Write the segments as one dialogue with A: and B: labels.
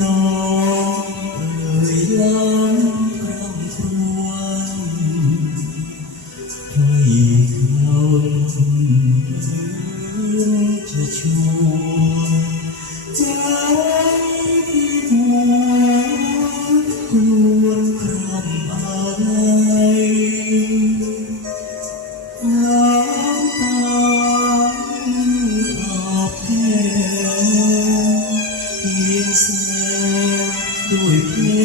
A: น้องเอ่ยล้ำรำครวญให้เขาถึงจะชวนใจที่หัวกลวนครำไรน้ำตาอาบแก้เพีย The way.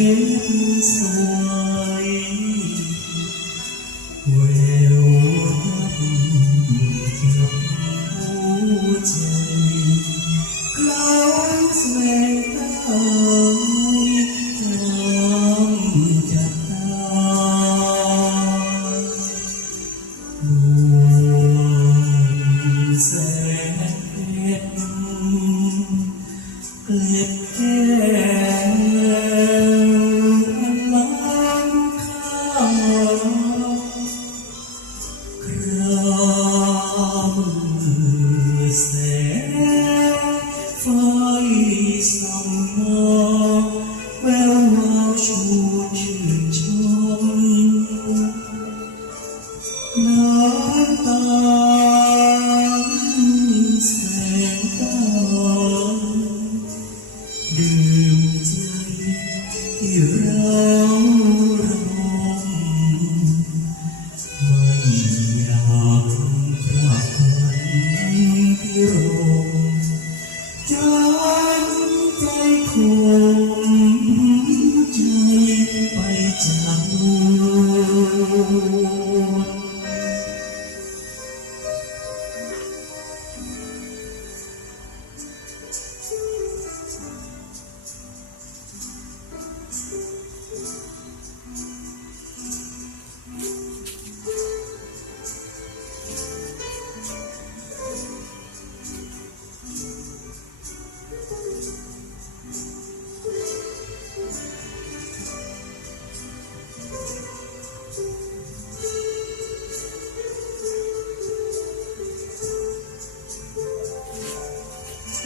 A: ที่เรารมไม่อยากรากวันพิร